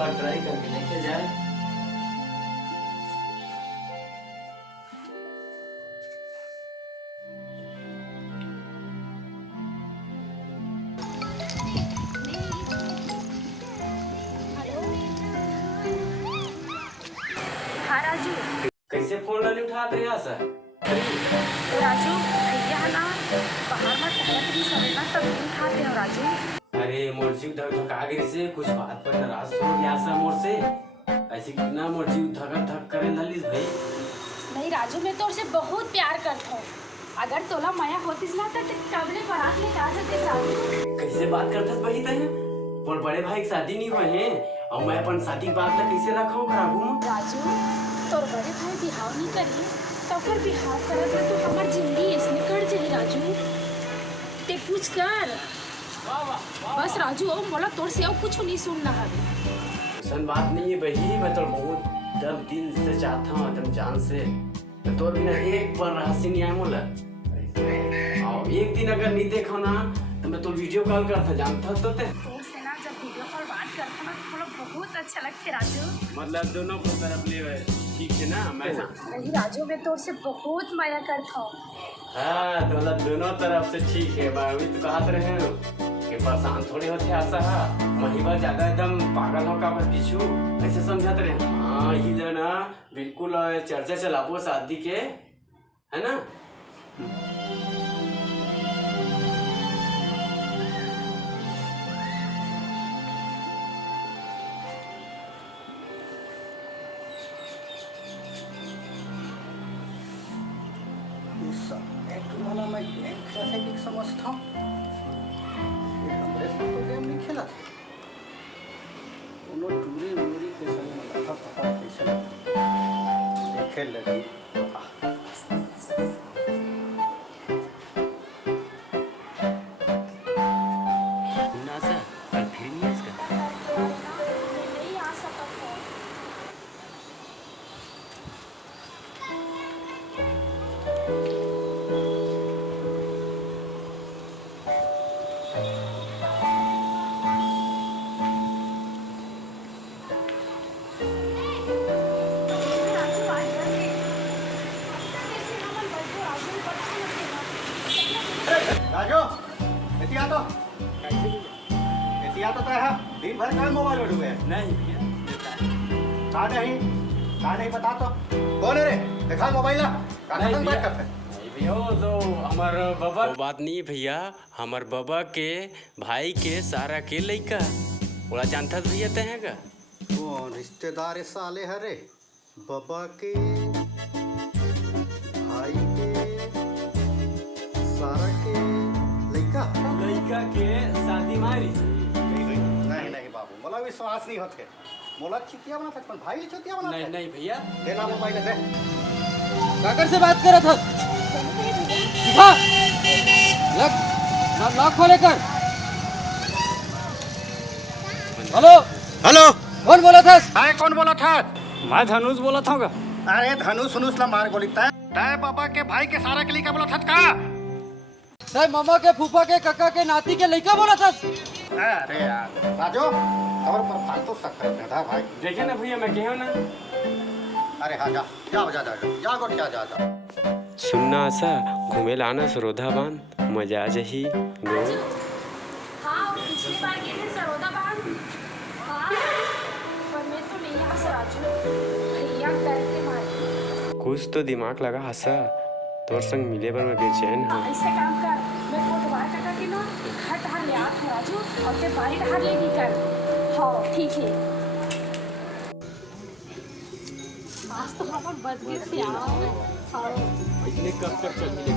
बार try करके देखे जाए। हाँ राजू। कैसे फोन नहीं उठाते हैं सर? राजू भैया ना बाहर में टहलत रही सवे ना तब उठाते हो राजू। अरे मोर जीव धका गिर से कुछ बात पर नाराज हो गया सा मोर से। ऐसे कितना मोर जीव धक करे ललिस भाई। नहीं राजू मैं तो से बहुत प्यार करता हूँ। अगर तोला माया होतीस ना तो कबले बारात लेके आ जाते राजू। कैसे बात करथस बही तहे? पर बड़े भाई की शादी नहीं हुए हैं और मैं अपन शादी की बात तक कैसे रखूं कराबू? राजू तोर बड़े भाई बिहाव नहीं करी तो फिर बिहाव करत है तो हमार जिंदगी इसमें कट जाई राजू। ते कुछ कर बस राजू ओ मोला तोर से और कुछ नहीं सुनना है। ऐसा बात नहीं है बही, मैं तो बहुत दम दिल से चाहता हूँ एकदम जान से। मैं तो बिना एक बार हंसी नहीं आया मोला। और एक दिन अगर नहीं देखा ना तो मैं तो वीडियो कॉल करता जानता तो ते। तोर से ना जब वीडियो कॉल बात करता ना तो मोला बहुत अच्छा लगता राजू। मतलब दोनों को तरफ ले ठीक है ना? मैं नहीं राजू मैं तोर से बहुत माया करता हूँ। हाँ तो मतलब दोनों तरफ से ठीक है। मैं अभी तो कहते रहे कि परेशान थोड़ी होते ऐसा है महिबा ज्यादा एकदम पागल हो का पीछू ऐसे समझाते रहे। हाँ ये ना बिल्कुल चर्चा चलाबो शादी के है ना। मैं एक समझता हूँ तो गेम नहीं खेला था दोनों टूरी मूरी के संग लगा पकड़ कैसे देखे लगी। राजू ऐसी तो है दिन भर का मोबाइल में डूबे। नहीं कहा नहीं बता तो कौन है रे? देखा मोबाइल ना बात करते भैया तो हमार बाबा बात नहीं भैया, हमार बाबा के भाई के सारा के लइका बोला जानता भैया ते हैं का? कौन रिश्तेदार साले हरे बाबा के भाई के सारा के लइका के शादी मारी। नहीं बाबू मोला विश्वास नहीं होते। मोला चितिया बना था भाई चितिया बना। नहीं भैया देना मोबाइल दे। काकर से बात कर रहा था? दिखा लॉक खोले कर। हेलो हेलो कौन बोला था? अरे कौन बोला था? मैं धनुष बोला था। अरे धनुष ला मार गोली तय बाबा के भाई के सारा के लिए बोला था का? तय मामा के फूफा के काका के नाती के लड़का बोला था। अरे यार राजू और पर फालतू शक करते था भाई। देखे ना भैया मैं कहूँ ना। अरे हाँ जा गोट जा सुनना सा घूमे लाना सरोधा बांध मजा जही गो। हाँ पिछली बार गए थे सरोदा बांध। हाँ पर मैं तो नहीं हंस राजू भैया डर के मारे। कुछ तो दिमाग लगा हंसा तोर संग मिले पर मैं बेचैन हूँ। ऐसे काम कर मैं कोटवार काका के ना घर टहर ले आत हूँ राजू और ते बारी टहर ले भी कर। हाँ ठीक है आज तो हमार बच गए से आओ। इतने कब तक चलती